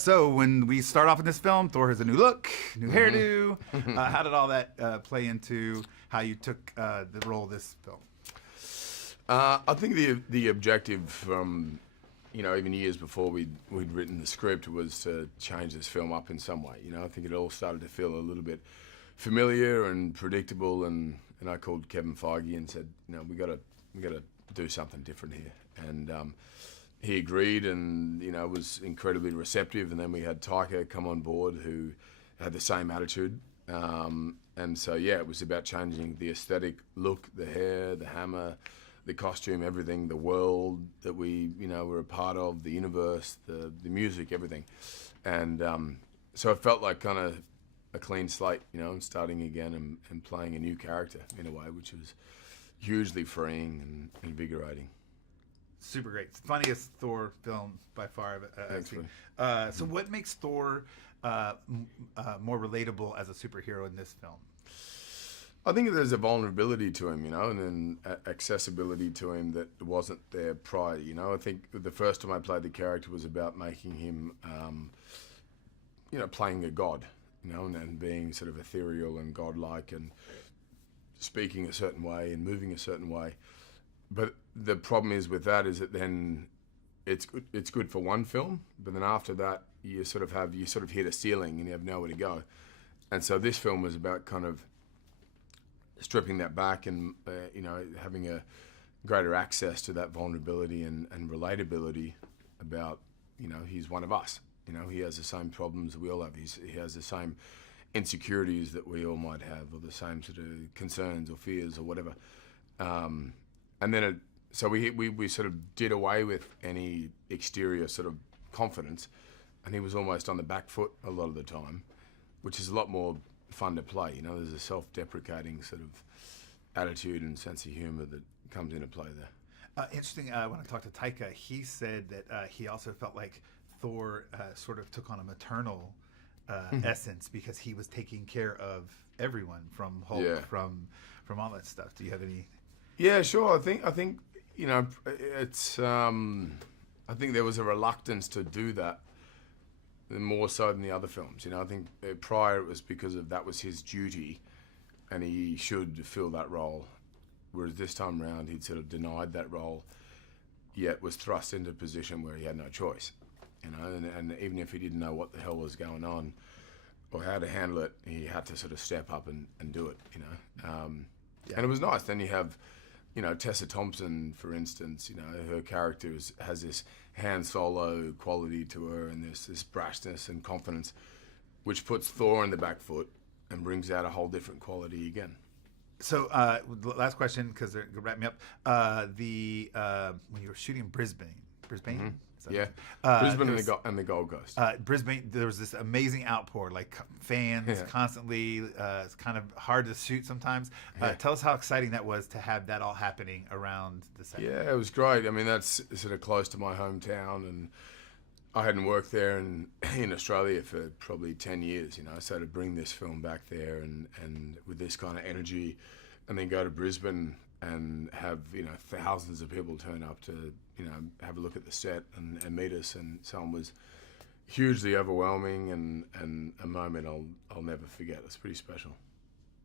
So when we start off in this film, Thor has a new look, new hairdo. How did all that play into how you took the role of this film? I think the objective from, even years before we'd written the script was to change this film up in some way. I think it all started to feel a little bit familiar and predictable, and I called Kevin Feige and said, we got to do something different here. And he agreed, and was incredibly receptive. And then we had Taika come on board, who had the same attitude. And so it was about changing the aesthetic look, the hair, the hammer, the costume, everything, the world that we were a part of, the universe, the music, everything. And so it felt like kind of a clean slate, and starting again and playing a new character in a way, which was hugely freeing and invigorating. Super great. Funniest Thor film by far. Thanks, so what makes Thor more relatable as a superhero in this film? I think there's a vulnerability to him, and then accessibility to him that wasn't there prior. I think the first time I played the character was about making him, playing a god, and being sort of ethereal and godlike and speaking a certain way and moving a certain way. But the problem is with that is that then it's good for one film, but then after that you sort of hit a ceiling and you have nowhere to go. And so this film was about kind of stripping that back and having a greater access to that vulnerability and relatability about he's one of us. He has the same problems that we all have. He has the same insecurities that we all might have, or the same sort of concerns or fears or whatever. And then so we sort of did away with any exterior sort of confidence, and he was almost on the back foot a lot of the time, which is a lot more fun to play. There's a self-deprecating sort of attitude and sense of humor that comes into play there. Interesting. When I talked to Taika, he said that he also felt like Thor sort of took on a maternal essence, because he was taking care of everyone, from Hulk, from all that stuff. Do you have any? Yeah, sure. I think it's. I think there was a reluctance to do that, more so than the other films. I think prior it was because that was his duty, and he should fill that role. Whereas this time around, he'd sort of denied that role, yet was thrust into a position where he had no choice. And even if he didn't know what the hell was going on or how to handle it, he had to sort of step up and do it. And it was nice. Then you have, Tessa Thompson, for instance. Her character has this Han Solo quality to her, and this brashness and confidence, which puts Thor in the back foot and brings out a whole different quality again. So, last question, because they're gonna wrap me up. When you were shooting in Brisbane. Mm-hmm. Brisbane and the Gold Coast. Brisbane, there was this amazing outpour, like fans constantly. It's kind of hard to shoot sometimes. Tell us how exciting that was to have that all happening around the set. Yeah, it was great. I mean, that's sort of close to my hometown, and I hadn't worked there in Australia for probably 10 years, so to bring this film back there and with this kind of energy, and then go to Brisbane and have, thousands of people turn up to, have a look at the set and meet us, and so on, was hugely overwhelming and a moment I'll never forget. It's pretty special.